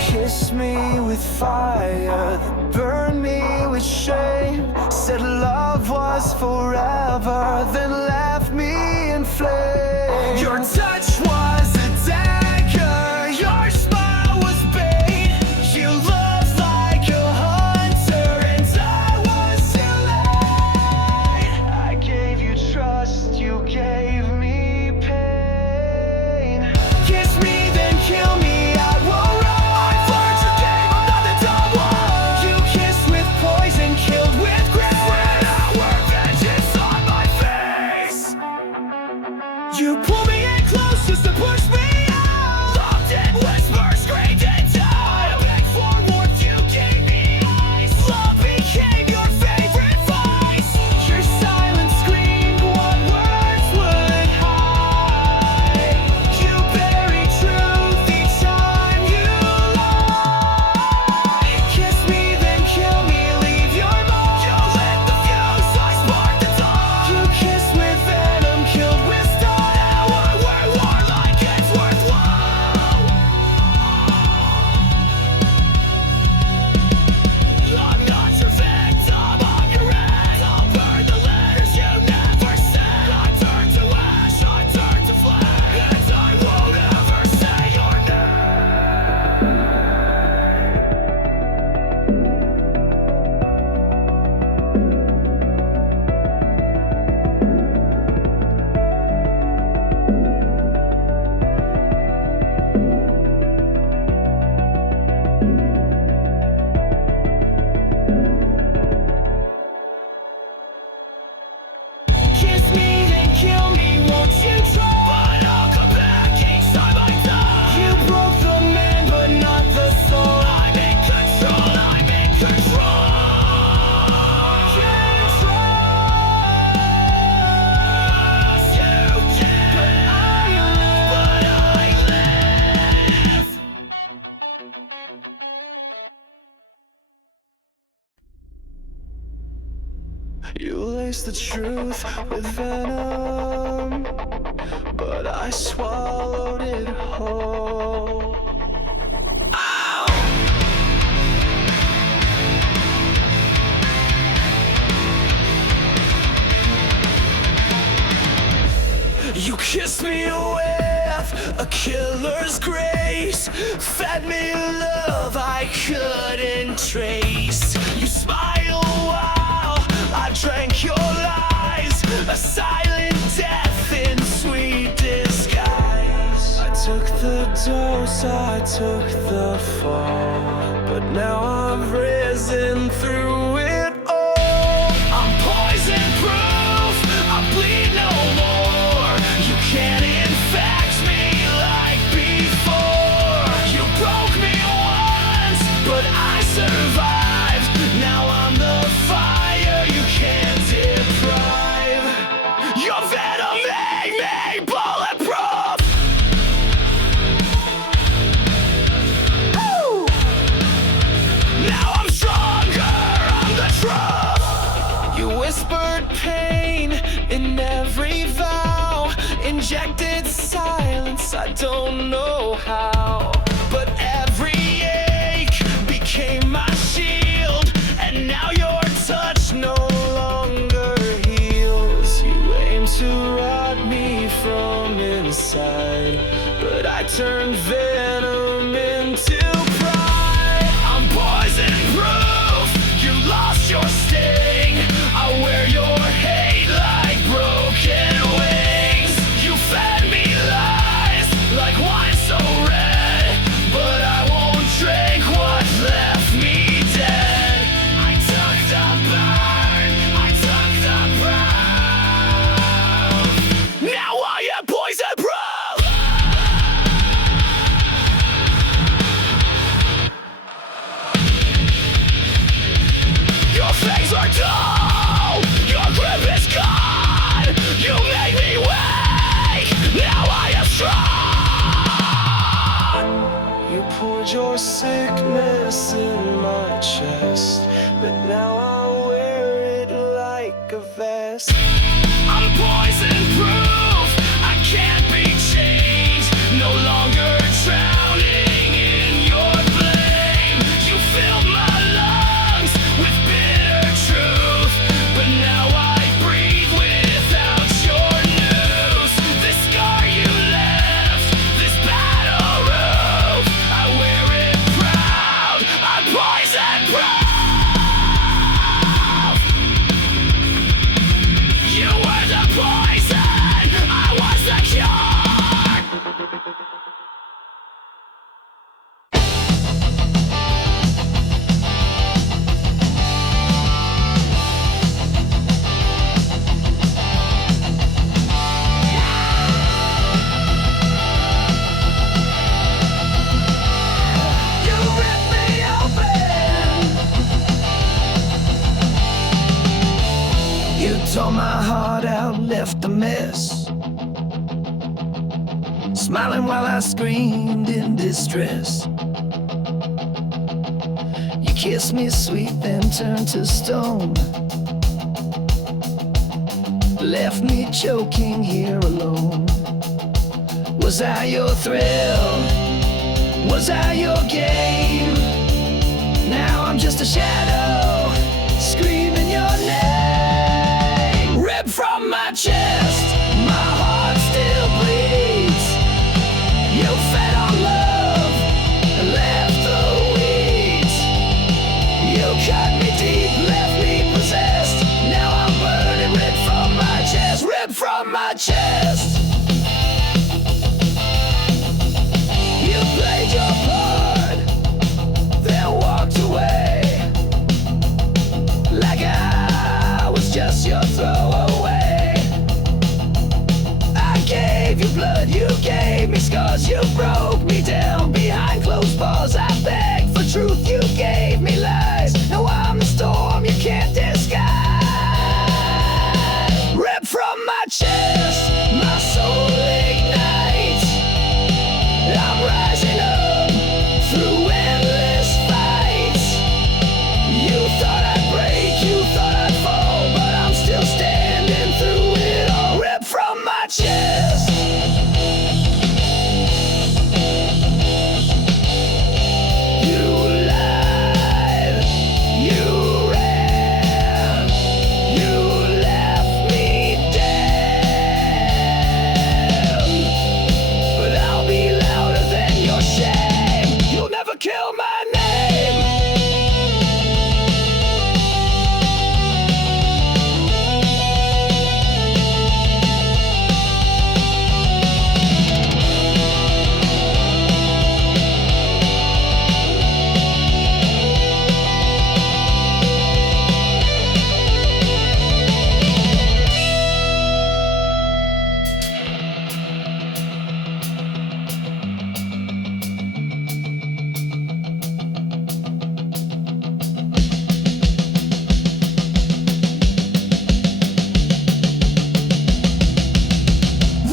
Kissed me with fire, that burned me with shame. Said love was forever, then left me in flames. Your touch was a dagger, your smile was bait. You loved like a hunter, and I was too late. I gave you trust, you gave me pain. Kiss me, then kill me. You pull me in close just to push me out. Loved in whispers, screamed in time. I begged for warmth, you gave me ice. Love became your favorite vice. Your silence screamed what words would hide. You buried truth each time you lie. Kiss me, then kill me, leave your mark. You lit the fuse, I sparked the dawn. You kissed with venom, killed with stars. You laced the truth with venom, but I swallowed it whole. Ow! You kissed me with a killer's grace, fed me love I couldn't trace. You smiled while I drank your lies, a silent death in sweet disguise. I took the dose, I took the fall, but now I've risen through it all. I'm poison proof, I bleed no more. You can't infect me like before. You broke me once, but I survived. Now I'm the fire you can't deprive. Your venom made me bulletproof. Woo! Now I'm stronger, I'm the truth. You whispered pain in every vow, injected silence, I don't know how. But every ache became my shield, and now your touch no longer heals. You aim to rot me from inside, but I turned venom into pride. I'm poison proof, you lost your sting. I wear your hate like broken wings. You fed me lies like wine so red. poured your sickness in my chest, but now I wear it like a vest. I'm poison proof, I can't be changed, no longer drowning in your blame. You filled my lungs with bitter truth, but now I breathe without your news. This scar you left, this battle roof, I wear it proud, I'm poison proof. You were the poison, I was the cure. You ripped me open. You tore my heart out, left a mess, smiling while I screamed in distress. You kissed me sweet, then turned to stone, left me choking here alone. Was I your thrill? Was I your game? Now I'm just a shadow, screaming your name. Ripped from my chest, my heart still bleeds. You fed on love and left the weeds. You cut me deep, left me possessed. Now I'm burning, ripped from my chest, ripped from my chest. You played your part, then walked away, like I was just your throwaway. I gave you blood, you gave me scars, you broke me down behind closed bars. I begged for truth, you gave me lies. Now I'm the storm you can't disguise. Ripped from my chest, my soul ignites. I'm rising up through endless fights. You thought I'd break, you thought I'd fall, but I'm still standing through it all. Ripped from my chest. You lied, you ran, you left me dead. But I'll be louder than your shame. You'll never kill my name.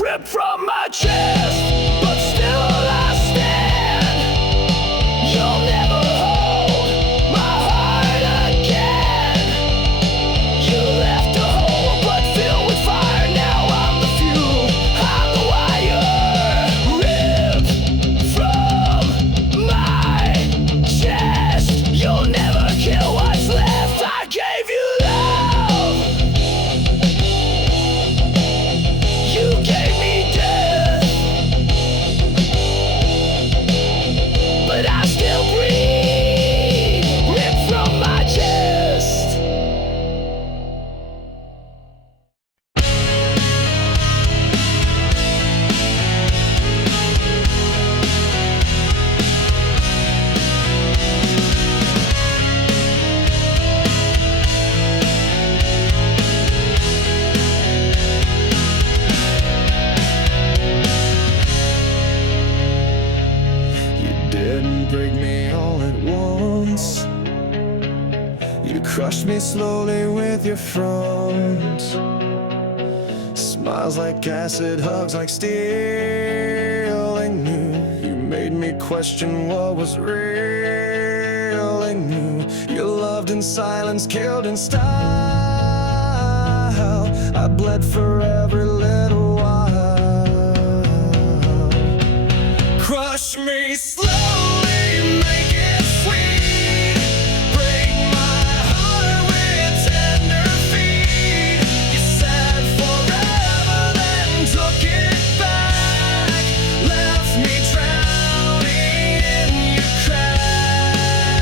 Ripped from my chest, but still I stand. You'll never hold my heart again. You left a hole, but filled with fire. Now I'm the fuel, I'm the wire. Ripped from my chest. You'll never kill what's left. I gave you love. You gave me death, but I still breathe. Ripped from my chest. You didn't break me all at once. You crushed me slowly with your front. Smiles like acid, hugs like steel. I knew you made me question what was real and knew you loved in silence, killed in style. I bled for every little while. Crush me slowly, make it sweet. Break my heart with tender feet. You said forever, then took it back. Left me drowning in your cracks.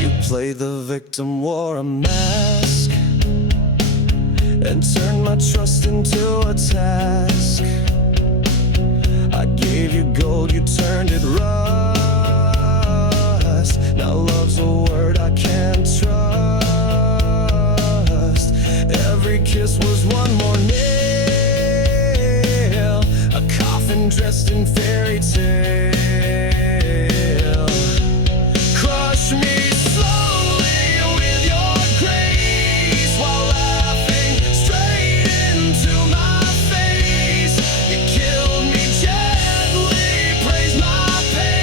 You played the victim, wore a mask, and turned my trust into a task. I gave you gold, you turned it rust. Now love's a word I can't trust. Every kiss was one more nail, a coffin dressed in fairy tale. Crush me slowly with your grace, while laughing straight into my face. You killed me gently, praise my pain.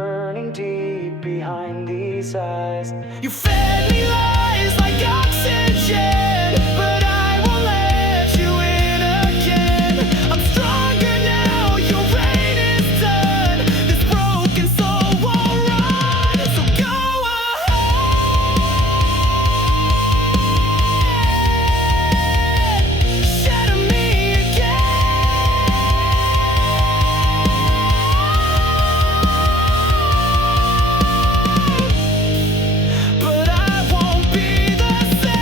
burning deep behind these eyes. You fed me lies like oxygen, but I won't let you in again. I'm stronger now, your reign is done. This broken soul won't run, so go ahead, shatter me again. But I won't be the same.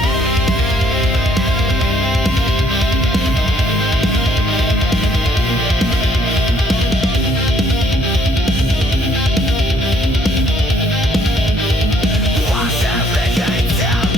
Watch everything down.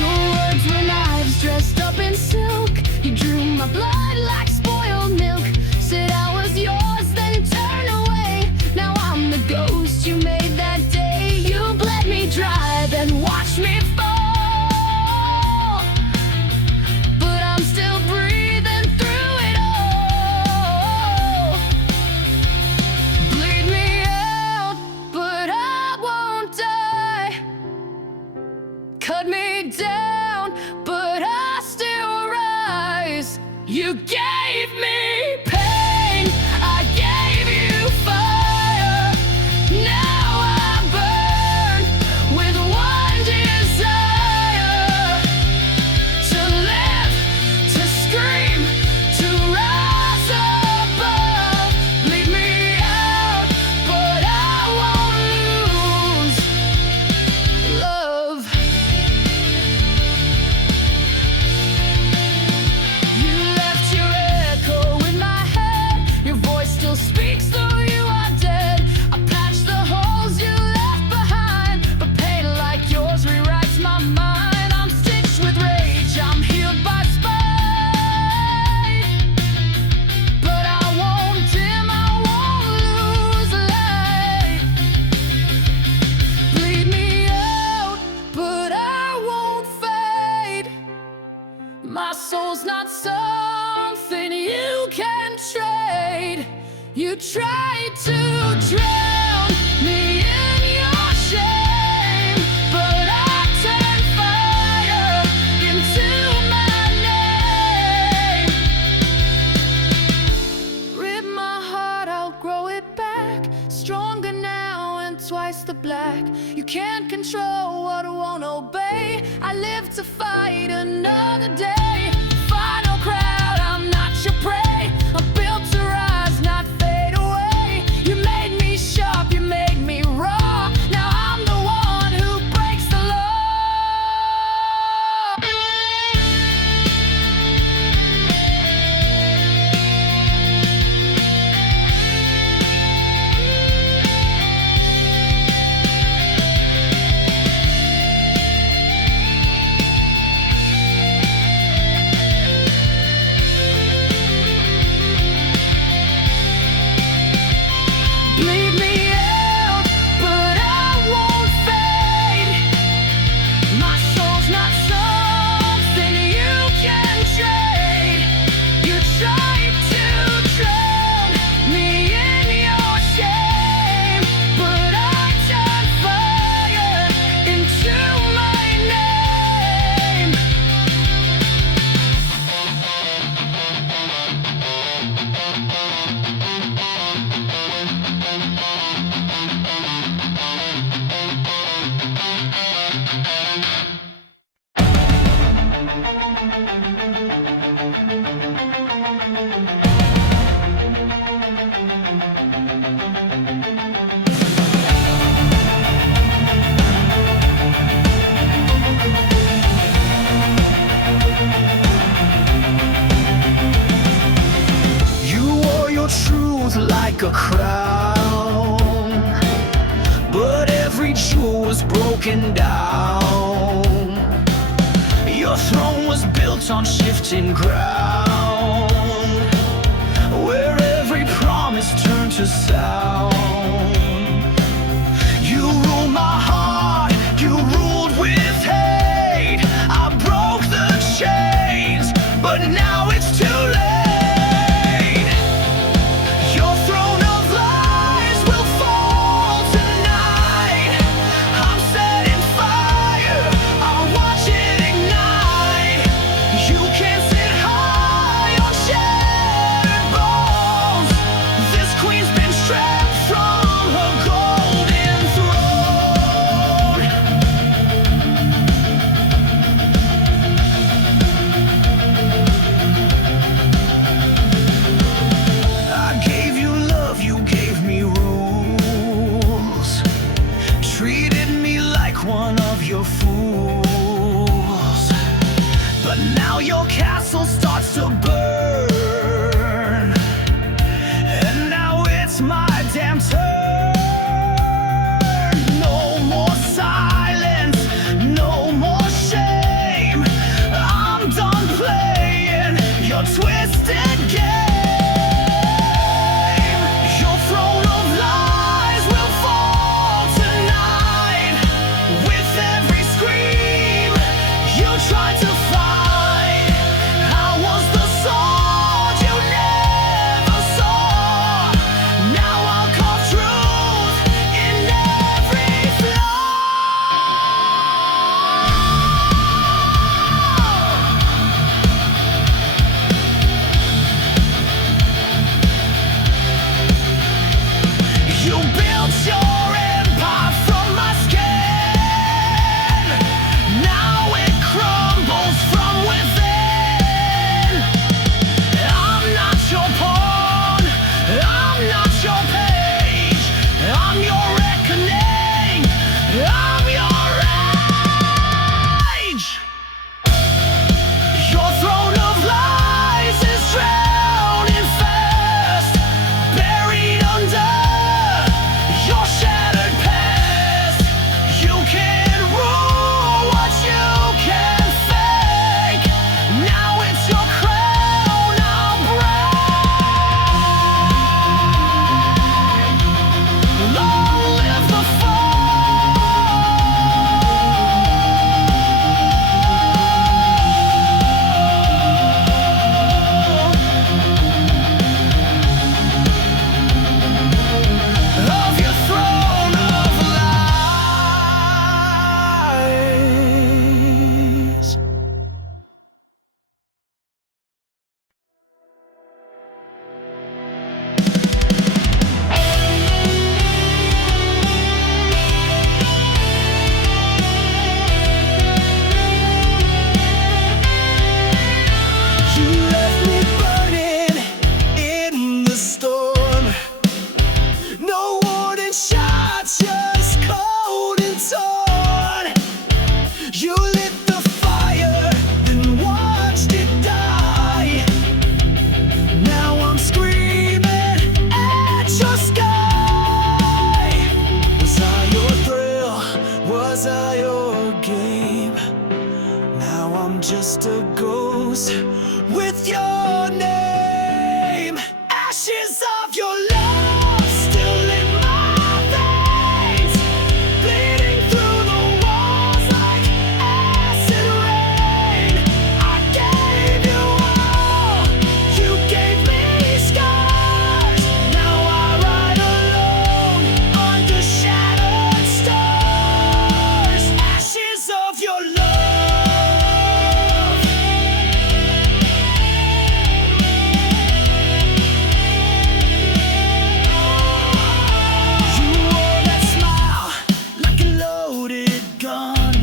Your words were knives dressed up in silk. You drew my blood like spoiled milk. Said I was yours, then turned away. Now I'm the ghost you made that day. You bled me dry, then watched me fall. But I'm still breathing through it all. Bleed me out, but I won't die. Cut me down, but I still rise. You gave me pain, I gave you fire. Now I burn with one desire: to live, to scream, to rise above. Bleed me out, but I won't lose love. You left your echo in my head. Your voice still speaks, though you are dead. I patched the holes you left behind, but pain like yours rewrites my mind. I'm stitched with rage, I'm healed by spite. But I won't dim, I won't lose light. Bleed me out, but I won't fade. My soul's not something you can trade. You tried to drown me in your shame, but I turned fire into my name. Rip my heart, I'll grow it back. Stronger now and twice the black. You can't control what won't obey. I live to fight another day. Final crowd, I'm not your prey. I'm built to rise, not fade away. You made me sharp, you made me raw. Now I'm the one who breaks the law. Bleed me out, but I won't fade. My soul's not something you can trade. You tried to drown me in your shame, but I turned fire into my name. You wore your truth like a crown, but every jewel was broken down. Your throne was built on shifting ground, where every promise turned to such a sound. You ruled my heart, you ruled with hate. I broke the chains, but now it's too late. Your throne of lies will fall tonight. I'm setting fire, I'll watch it ignite. You can't sit high on shattered bones. This queen's been stripped from her golden throne. I gave you love, you gave me rules. Treated me like one of your fools. But now your castle starts to burn, and now it's my damn turn. No more silence, no more shame. I'm done playing your twisted game. Your throne of lies will fall tonight. With every scream you tried to fight, I was the sword you never saw. Now I'll carve truth in every flaw. You built your empire from my skin. Now it crumbles from within. I'm not your pawn, I'm not your page. I'm your reckoning, I'm your rage. Your throne of lies is drowning fast, buried under your shattered past. You can't rule what you can fake. Now it's your crown I'll break. Long live the of your throne of lies. You left me burning in the storm. No warning shot, just cold and torn. You lit the fire, then watched it die. Now I'm screaming at your sky. Was I your thrill? Was I your game? Now I'm just a ghost with your name. Ashes of your love still in my veins, bleeding through the walls like acid rain. I gave you all, you gave me scars. Now I ride alone under shattered stars. Ashes of your love. You wore that smile like a loaded gun,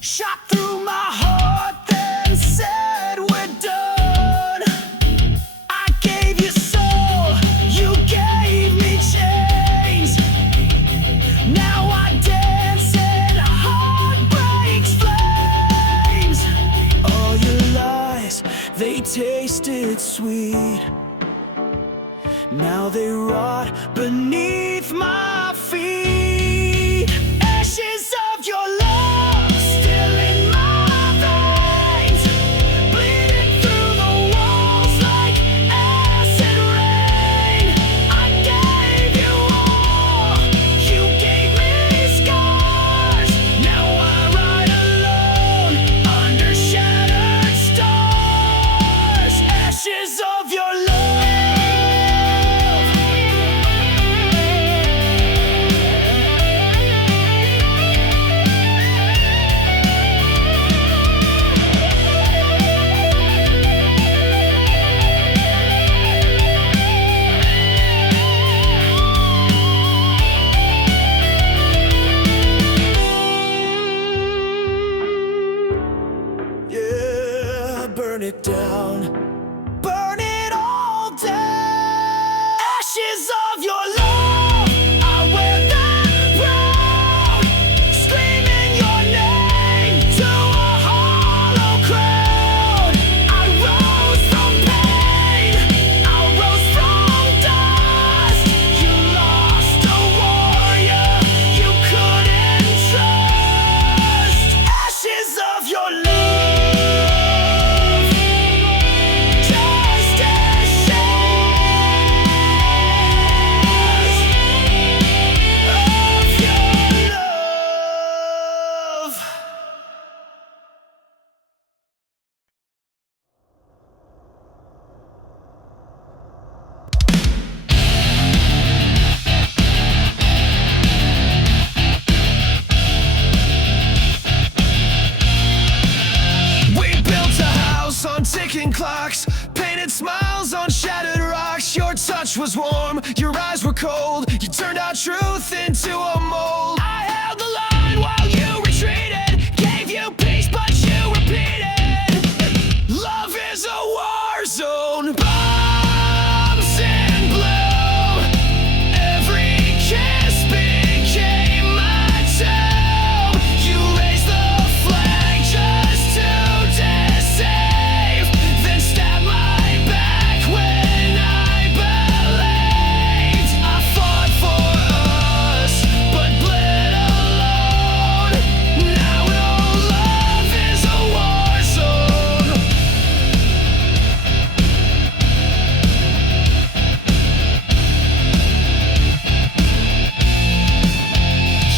shot through my heart, then said we're done. I gave you soul, you gave me chains. Now I dance in heartbreak's flames. All your lies, they tasted sweet. Now they rot beneath my feet. Ashes of your love still in my veins, bleeding through the walls like acid rain. I touch was warm, your eyes were cold. You turned our truth into a mold. I held the line while you retreated, gave you peace but you repeated. Love is a war zone. Bombs in blue. Every kiss became my tomb. You raised the flag just to deceive, then stabbed my back when I believed. I fought for us, but bled alone. Now no love is a war zone.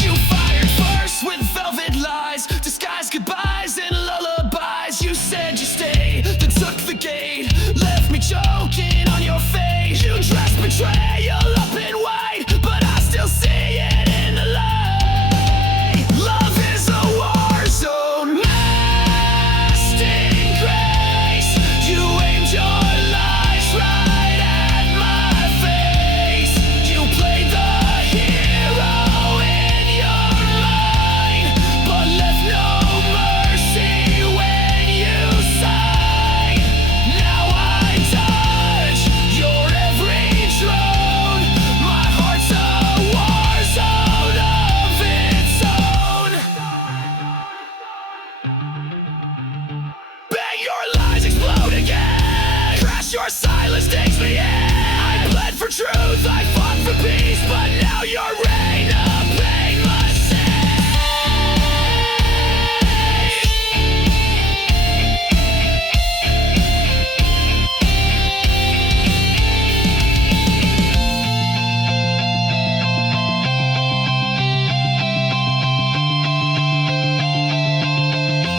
You fired first with velvet lies, disguised goodbyes and lullabies. You said you stayed, then took the gate, left me choking on your face. You dressed betrayal up in white, but I still see it in the light. Love is a war zone, masked in grace. You aimed your lies right at my face. You played the hero in your mind, but left no mercy when you sang. Now I touch your every drone. My heart's a war zone of its own. Bang, your lies explode again. Crash, your silence takes me in. I bled for truth, I fought for peace, but now your reign of pain must cease.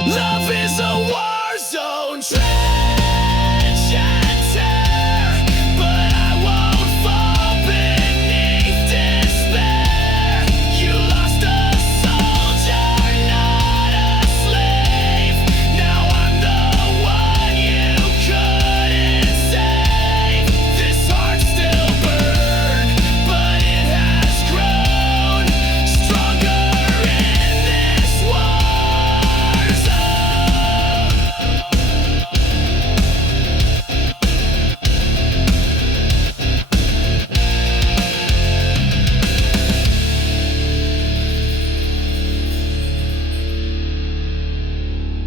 Love is a war zone, trench and tear, but I won't fall beneath despair. You lost a soldier, not a slave. Now I'm the one you couldn't save. This heart still burns, but it has grown stronger in this war zone.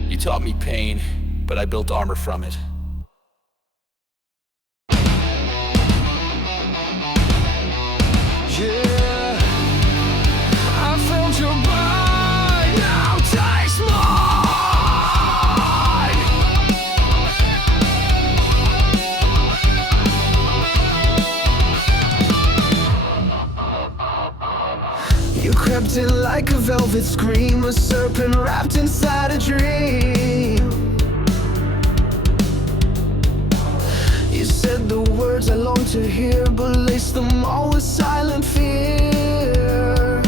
You taught me pain, but I built armor from it. Yeah, I felt your bite, now taste mine. You crept in like a velvet scream, a serpent wrapped inside a dream. You said the words I longed to hear, but laced them all with silent fear.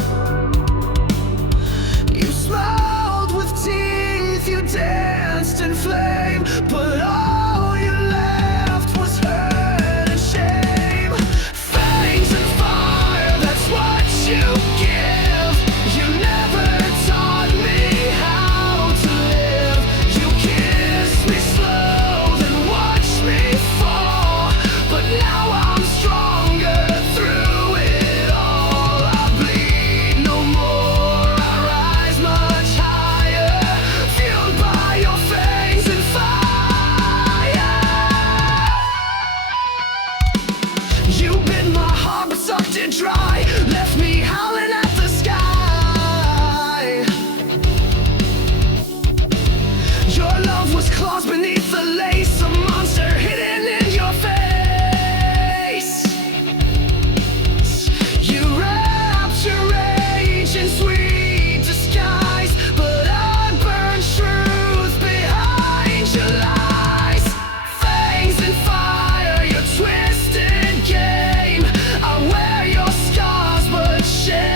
You smiled with teeth, you danced in flame, but all you left was hurt and shame. Fangs and fire, that's what you give. You never taught me how to live. You kissed me slow, then watched me fall, but now I'm stronger through it all. I bleed no more, I rise much higher, fueled by your fangs and fire. You bit my heart but sucked it dry, left me howling at the sky. Your love was claws beneath the lace, a monster hidden in your face. You wrapped your rage in sweet disguise, but I burned truth behind your lies. Fangs and fire, your twisted game. I wear your scars, but shame.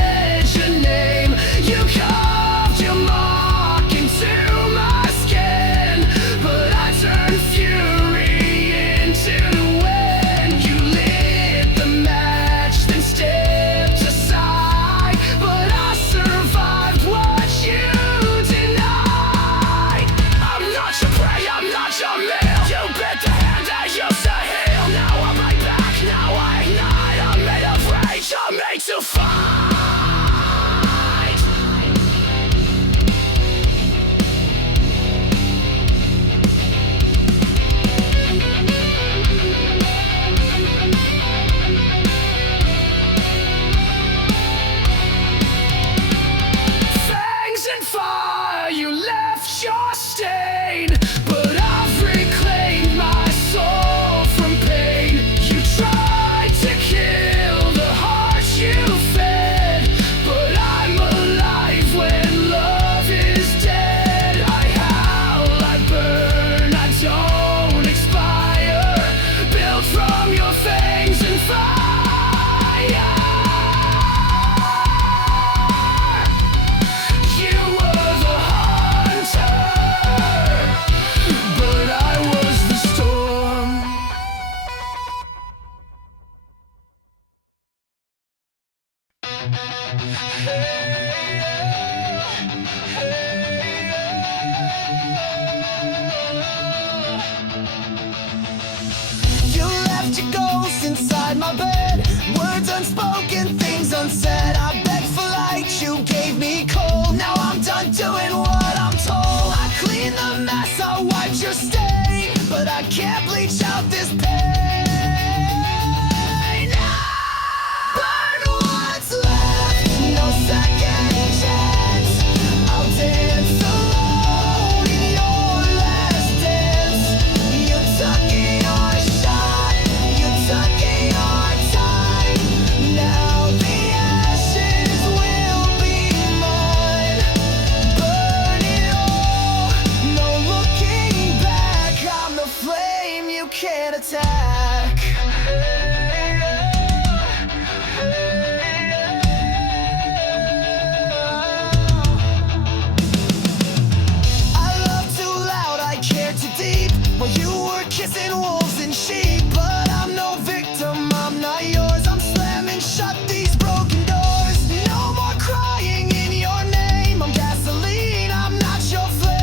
You left your ghost inside my bed, words unspoken, things unsaid. I begged for light, you gave me cold. Now I'm done doing what I'm told. I cleaned the mess, I wiped your stain, but I can't bleach out this pain. Burn what's left, no second chance. I'll dance alone in your last dance. You took your shot, you took your time. Now the ashes will be mine. Burn it all, no looking back. I'm the flame you can't attack. I love too loud, I care too deep. While you were kissing wolves and sheep. But I'm no victim, I'm not yours. I'm slamming shut these broken doors. No more crying in your name. I'm gasoline, I'm not your flame.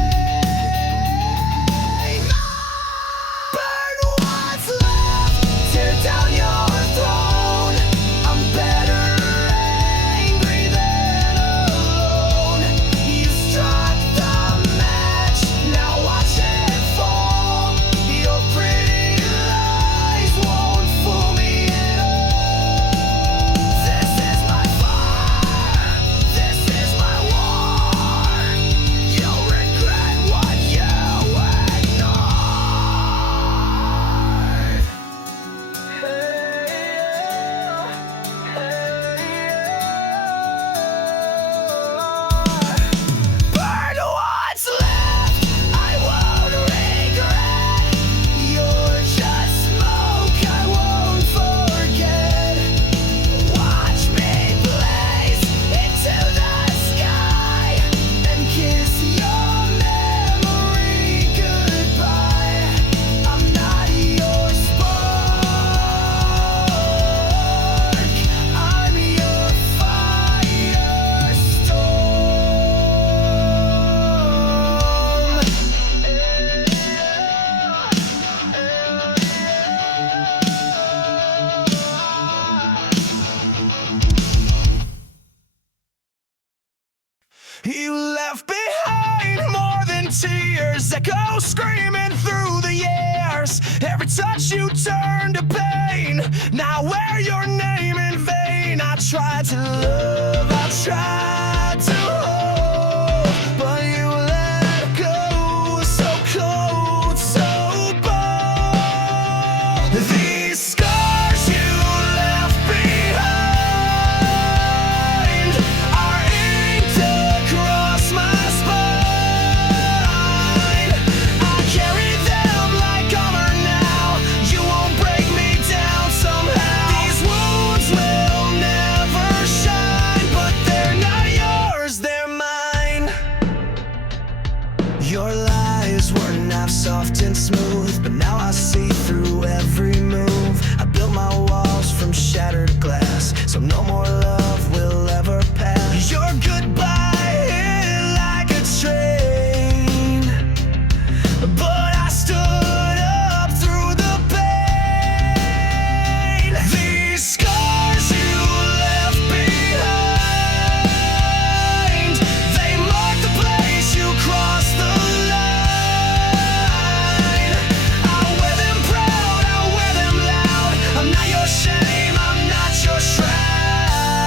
Burn what's left, tear down your throne. I'm better angry than alone. You struck the match, now watch it fall. Your pretty lies won't fool me at all. This is my fire, this is my war. You'll regret what you ignored. Burn what's left, I won't regret. You're just smoke, I won't forget. Watch me blaze into the sky and kiss your memory goodbye. I'm not your spark, I'm your You left behind more than tears, echo screaming through the years. Every touch you turned to pain. Now wear your name in vain. I tried to love, I tried to hold, but you let go. So cold, so bold. These scars you left behind are inked across my spine. I carry them like armor now. You won't break me down somehow. These wounds will never shine, but they're not yours, they're mine. Your lies were not soft and smooth, but now I see through every move. I built my walls from shattered glass, so no more love will ever pass. Your goodbye hit like a train, but I stood up through the pain. These scars you left behind, they mark the place you crossed the line. I wear them proud, I wear them loud. I'm not your shame, I'm not your shroud.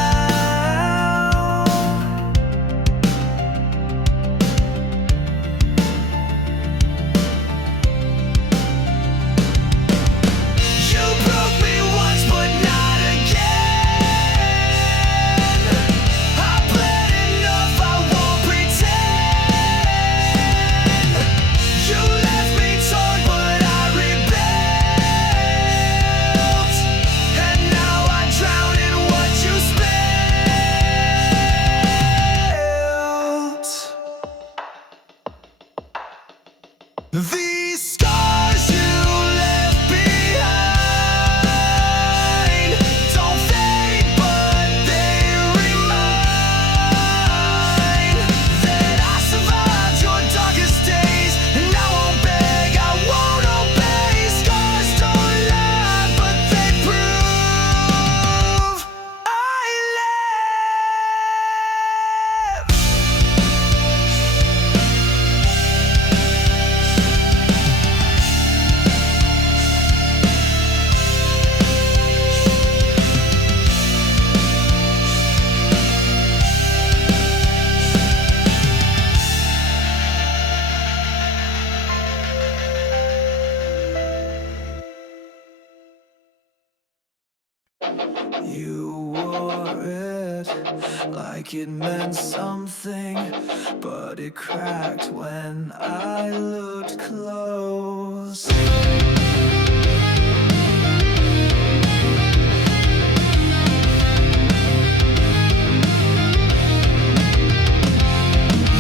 like it meant something, but it cracked when I looked close.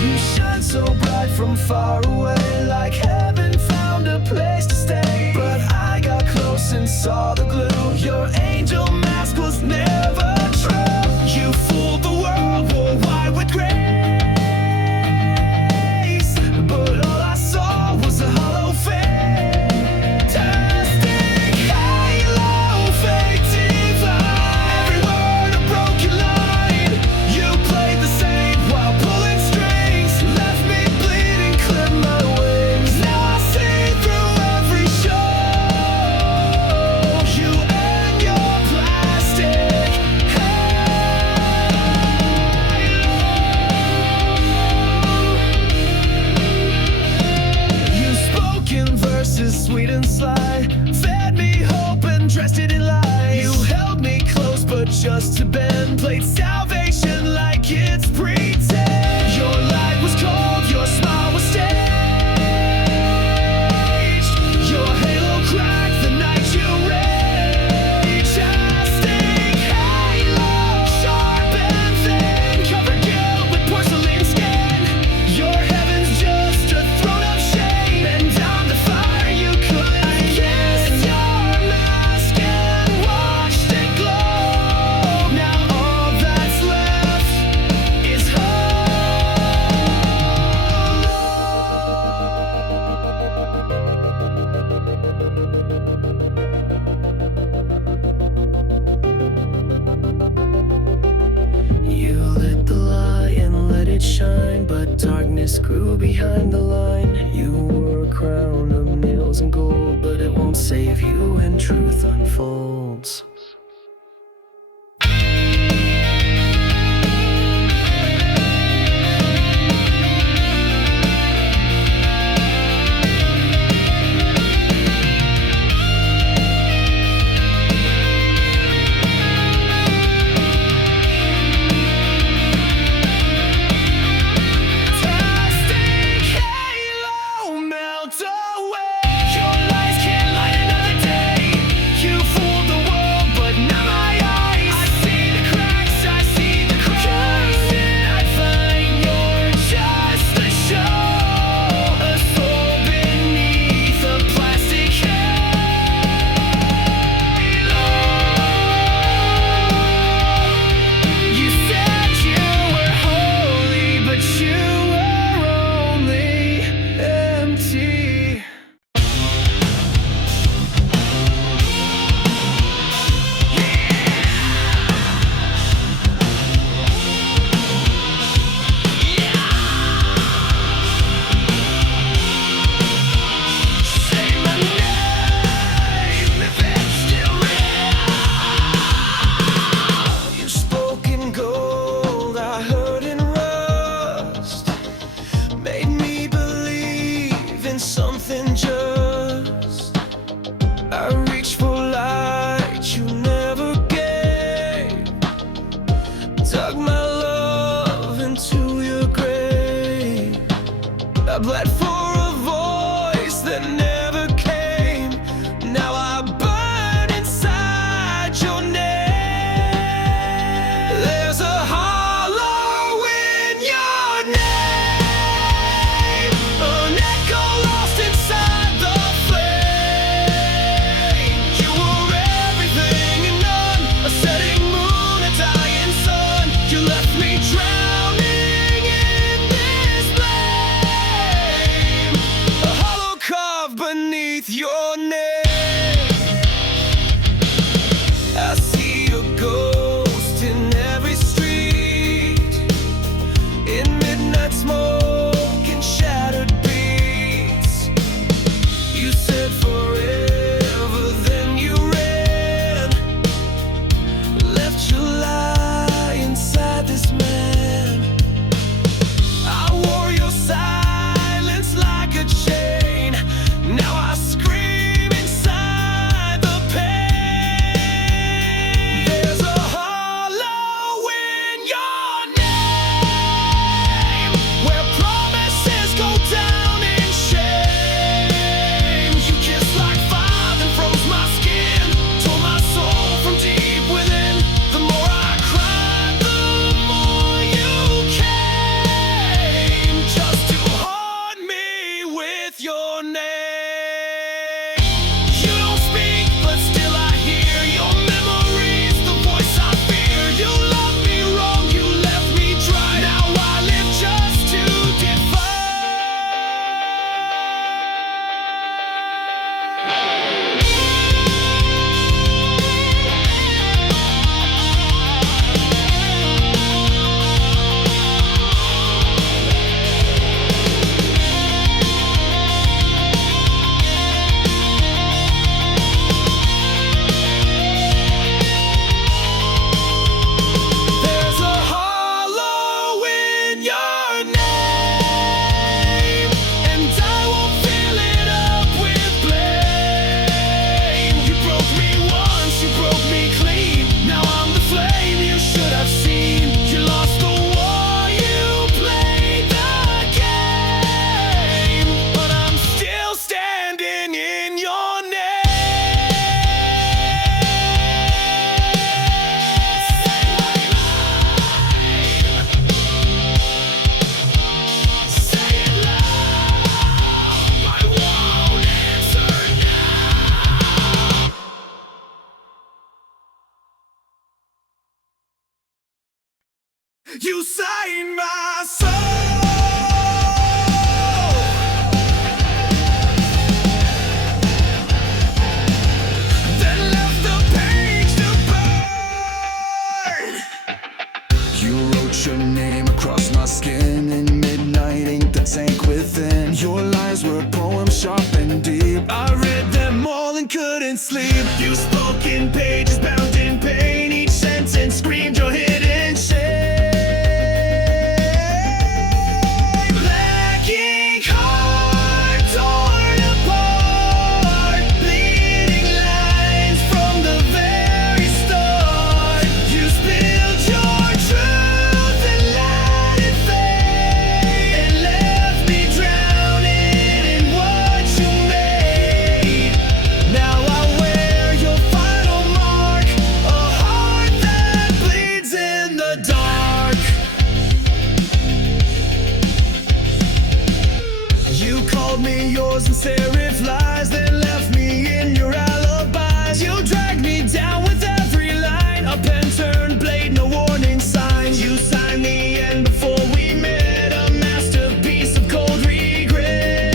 You shine so bright from far away, like heaven found a place to stay. But I got close and saw the glue. Your angel mask was never true. You fooled the world, wore white with grace, but all I saw was a hollow fantastic halo, fake divine. Every word a broken line. You played the same while pulling strings, left me bleeding, clipped my wings. Now I see through every show, you and your plastic halo. You spoke in verses sweet and sly, fed me hope and dressed it in lies. You held me close but just to bend, played salvation like it's pretend. Your light was cold, your smile was staged. Your halo cracked the night you raged. Fantastic halo, sharp and thin, covered guilt with porcelain skin. Your heaven's just a throne of shame, and down the fire you could. I kissed your mask and watched it glow. Now all that's left is You lit the light and let it shine, but darkness grew behind the line. You wore a crown of nails and gold, but it won't save you when truth unfolds. Fantastic halo, melt away. Your lies can't light another day. You fooled the world, but not my eyes. I see the cracks, I see the cracks. I find you're just a show, a soul beneath a plastic halo. You said you were holy, but you were only empty. Say my name if it's still real. You spoke in gold, I heard in rust, made me believe in something just. I reached for light you never gave, dug my love into your grave. I bled for a voice that never came. Now I burn inside your name. There's a hollow in your name, an echo lost inside the flame. You were everything and none, a setting moon, a dying sun. You left me drowning in this blaze. You signed my soul, then left the page to burn. You wrote your name across my skin in midnight ink that sank within. Your lines were poems sharp and deep. I read them all and couldn't sleep. You spoke in pages bound in pain. Each sentence screamed your hidden shame. Black ink heart torn apart, bleeding lines from the very start. You spilled your truth and let it fade, and left me drowning in what you made. Now I wear your final mark, a heart that bleeds in the dark. You called me yours in serif lies, then left me in your alibis. You dragged me down with every line, a pen turned blade, no warning signs. You signed the end before we met, a masterpiece of cold regret.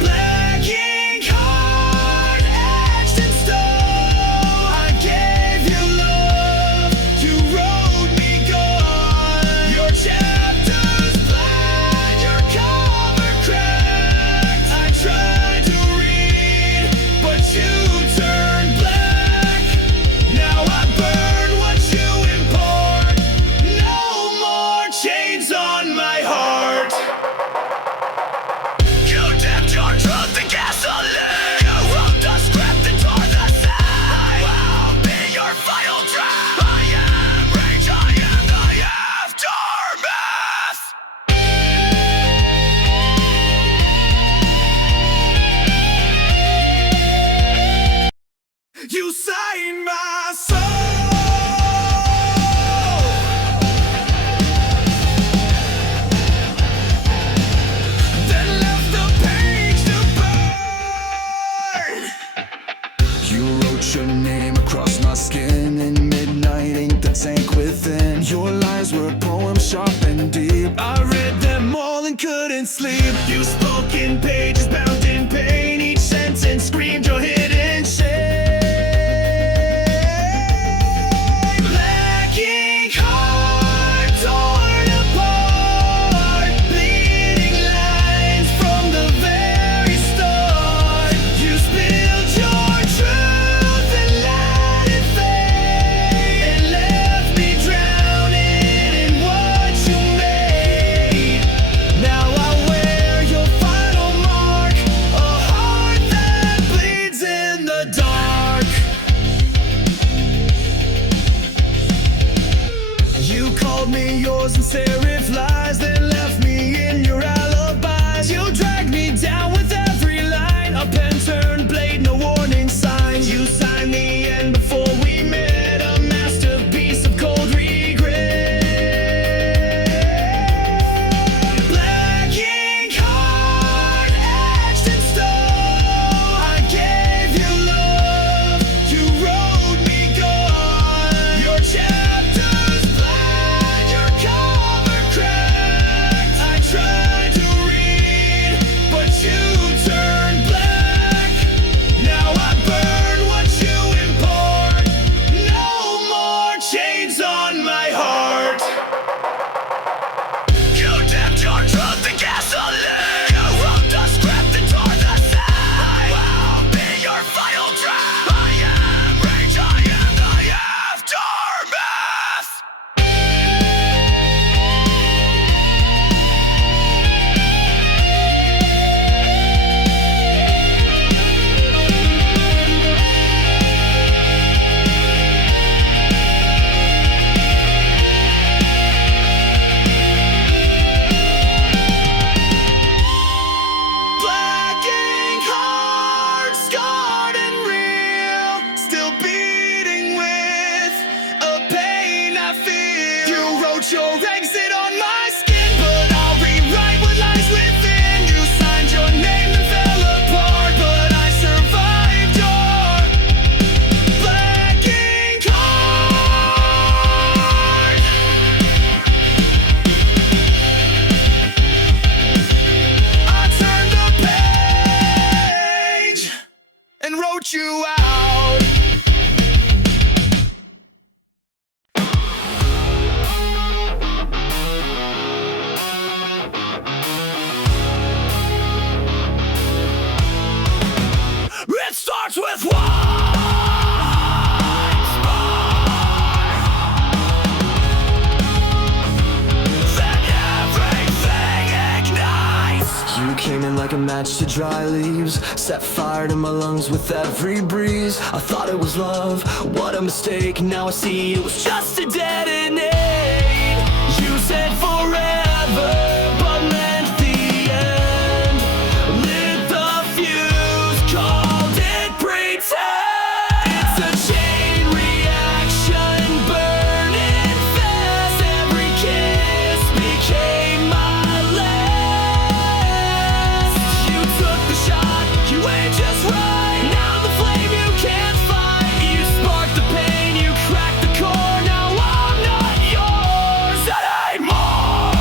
Black ink heart etched in stone. I gave you love, you wrote me gone. Your chapters blank, your cover cracked. I tried to read, but you turned black. Now I burn what you import. No more chains on my heart. You dipped your truth in gasoline. You wrote the script and tore the side. I'll be your final draft. I am rage, I am the aftermath. You signed my soul, then left the page to burn. You wrote your name across my skin in midnight ink that sank within. Your lines were poems sharp and deep. I read them all and couldn't sleep. You spoke in pages bound in pain. Each sentence screamed your hidden shame. Black ink heart torn apart, bleeding lines from the very start. You spilled your truth and let it fade, and left me drowning in what you made. Now I wear your final mark, a heart that bleeds in the dark. You called me yours in serif lies, then left me in your alibis. You dragged me down with every line, a pen turned blade, no warning signs. You signed the end before we met, a masterpiece of cold regret. Black ink heart etched in stone. I gave you love, you wrote me gone. Your chapters blank, your cover cracked. match to dry leaves, set fire to my lungs with every breeze. I thought it was love, what a mistake. Now I see it was just a dead end. You said forever, but meant the end. Lit the fuse, called it pretend. It's a chain reaction, burning fast. Every kiss became my last. You took the shot, you aimed just right. Now the flame you can't fight. You sparked the pain, you cracked the core. Now I'm not yours anymore.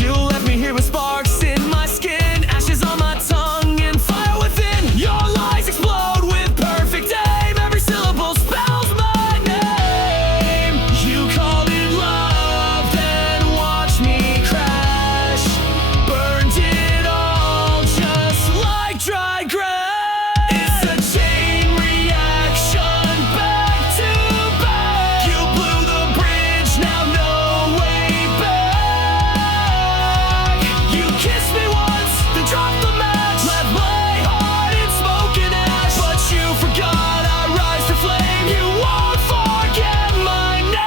You left me here with sparks in my skin, ashes on my tongue, and fire within. Your lies explode with perfect aim. Every syllable spells my name. You called it love, then watched me crash. Burned it all just like dry grass. It's a chain reaction, back to back. You blew the bridge, now no way back. You kissed me once, then dropped the match. Left my heart in smoke and ash. But you forgot I rise to flame. You won't forget my name.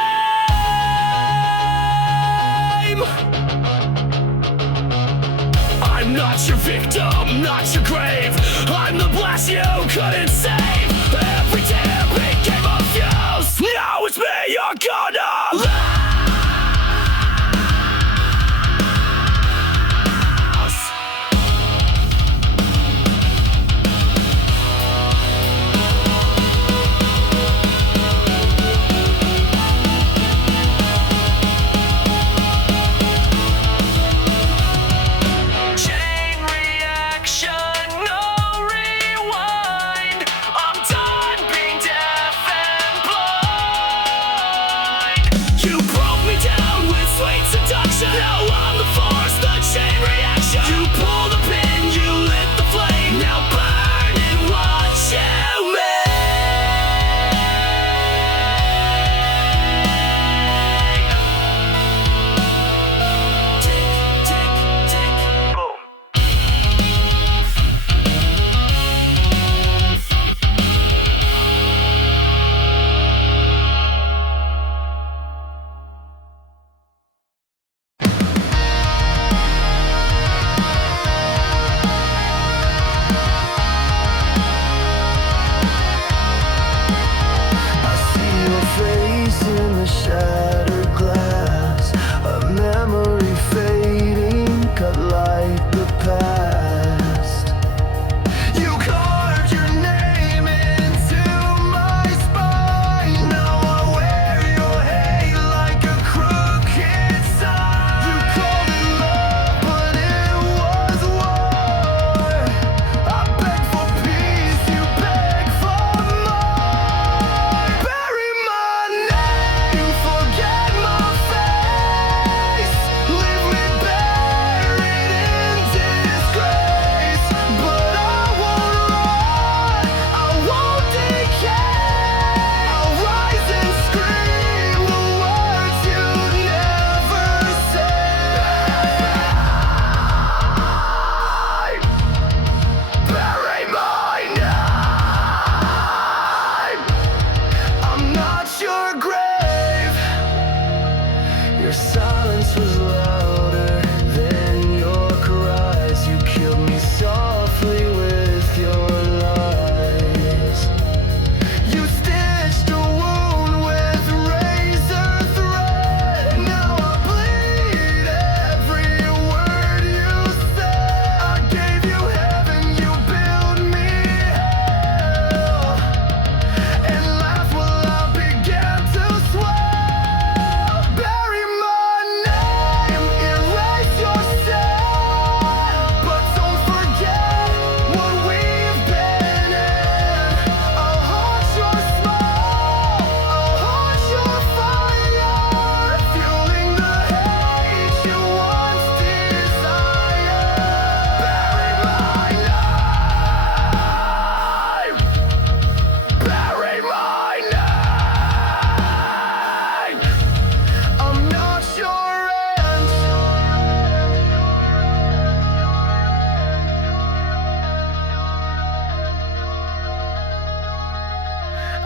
I'm not your victim, not your grave. I'm the blast you couldn't save. Every tear became a fuse. Now it's me you're gonna lose. Chain reaction, no rewind. I'm done being deaf and blind. You broke me down with sweet seduction. Now I'm the force, the chain reaction. You pull the pin, you lit the flame. Now burn and watch you Tick, tick, tick, boom.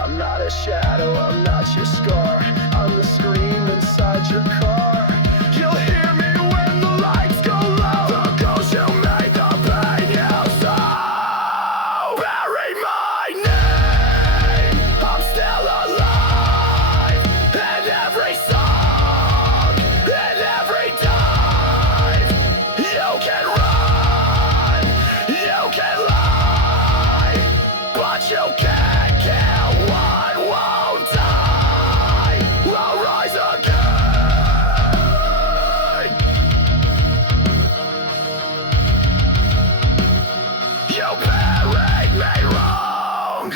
I'm not a shadow, I'm not your scar. I'm the scream inside your car. You'll hear me when the lights go low. The ghost you made, the pain you sow. Bury my name, I'm still alive. In every song, in every dive. You can run, you can lie, but you can't kill what won't die. I'll rise again. You buried me wrong.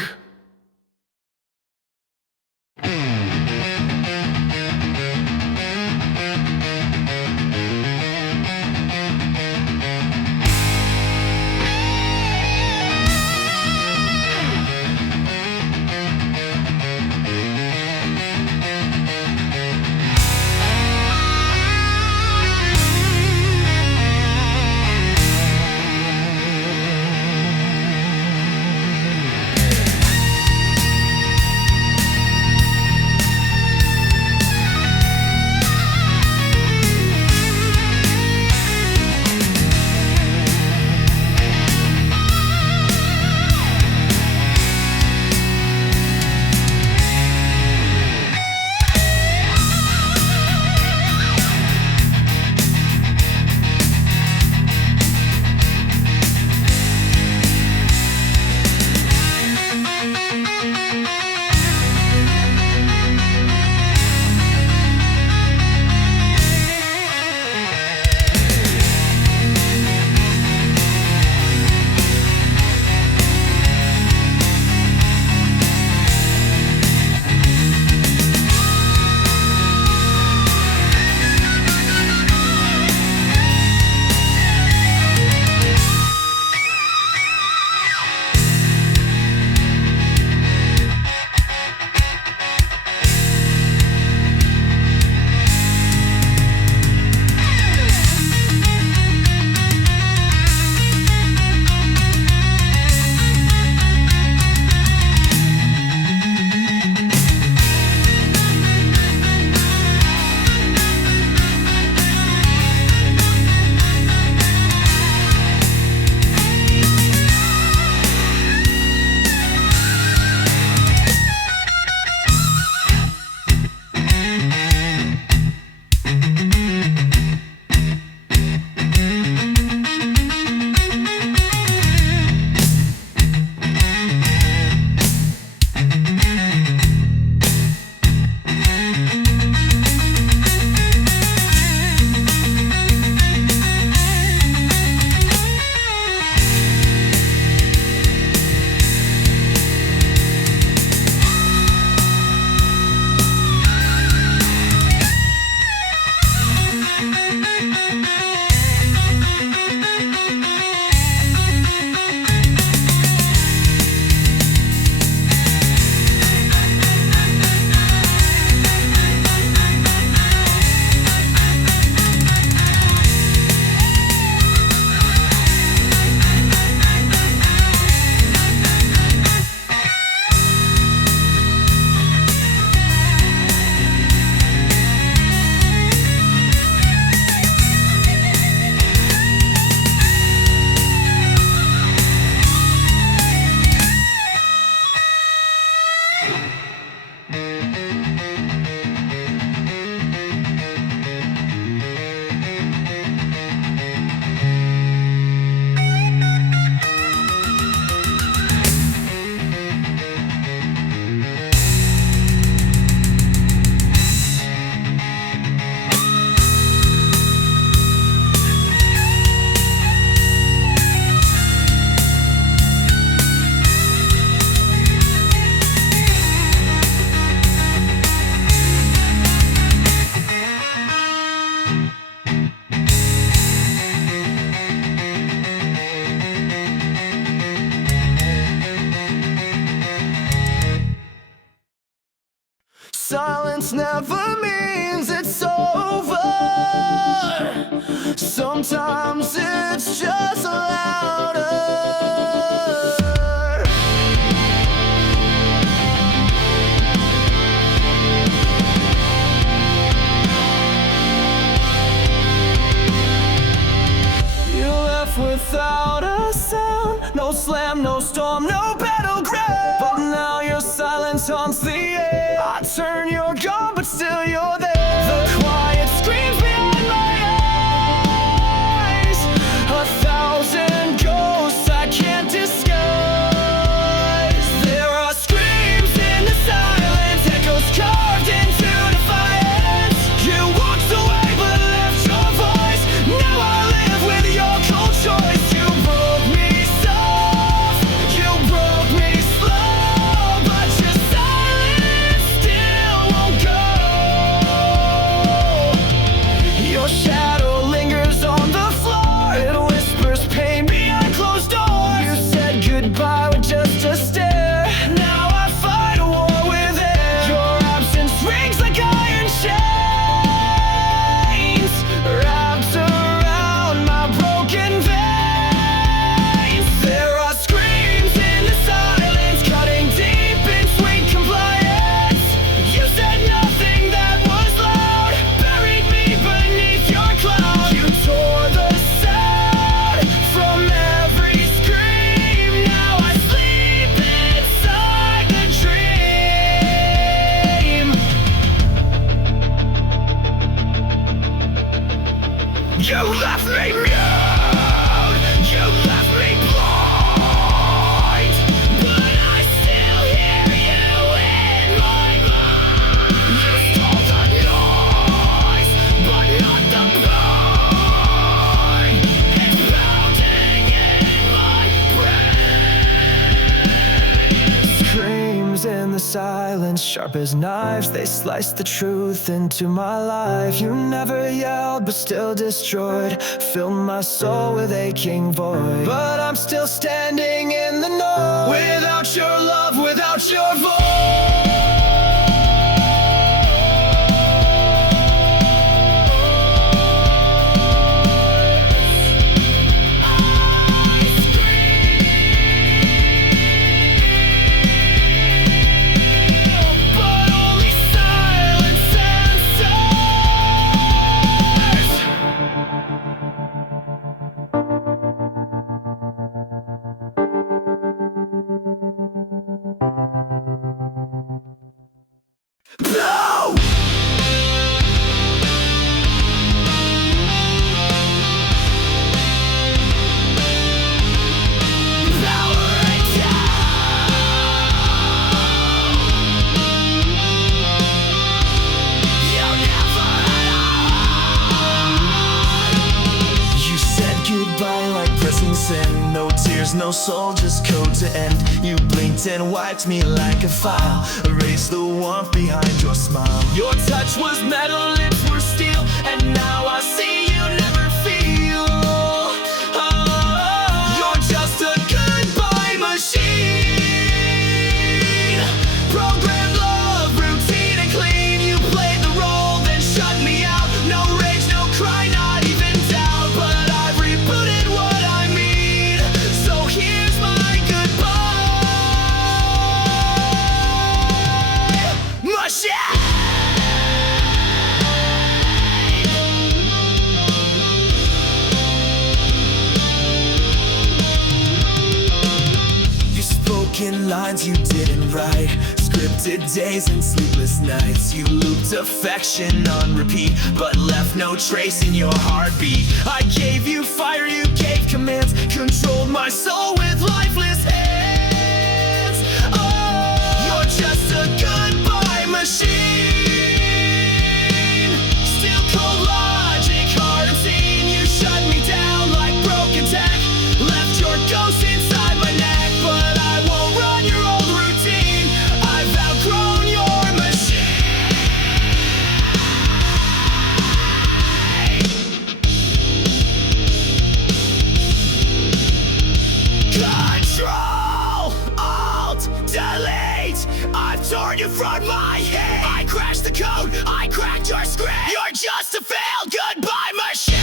Silence never means it's over. Sometimes it's just louder. taunts the air. I turn your gun, but still you're there. The quiet screams behind my eyes, 1,000 ghosts I can't disguise. There are screams in the silence, echoes carved into defiance. You walked away but left your voice. Now I live with your cold choice. You broke me soft, you broke me slow, but your silence still won't go. Your shadow lingers on the floor, it whispers pain behind closed doors. You said goodbye with just a stare. Now I fight a war with air. Your absence rings like iron chains, wrapped around my broken veins. There are screams in the silence, cutting deep in sweet compliance. You said nothing that was loud, buried me beneath your cloud. You tore the sound from every scream. Now I sleep inside the dream. You left me mute, you left me blind, but I still hear you in my mind. You stole the noise, but not the pain. It's pounding in my brain. Screams in the silence, sharp as knives, they slice the truth into my life. You never yelled, but still destroyed, filled my soul with aching void. But I'm still standing in the know, without your love, without your voice. But only silence answers. No! You said goodbye like pressing send. No tears, no soul, just code to end. You blinked and wiped me like a file, erased the warmth behind your smile. Your touch was metal, lips were steel, and now I see you never feel. Oh, you're just a goodbye machine. Programmed love, routine and clean. You played the role, then shut me out. No rage, no cry, not even doubt. But I've rebooted what I mean. So here's my goodbye machine. You spoke in lines you didn't write, scripted days and sleepless nights. You looped affection on repeat, but left no trace in your heartbeat. I gave you fire, you gave commands, controlled my soul with lifeless hands. Oh, you're just a goodbye machine. Still cold logic, hard unseen. You shut me down like broken tech, left your ghost inside my neck. But I won't run your old routine, I've outgrown your machine. Control, Alt, Delete. I've torn you from my head. I crashed the code, I cracked your script. You're just a failed goodbye machine.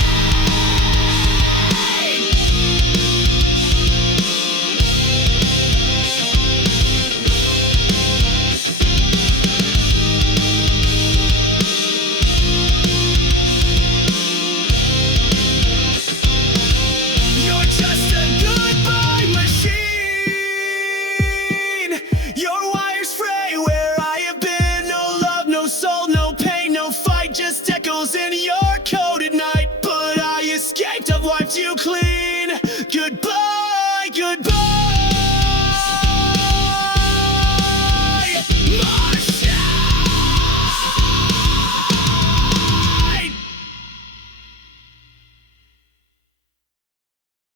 Your wires fray where wrinkles in your coat at night, but I escaped, I've wiped you clean. Goodbye, goodbye.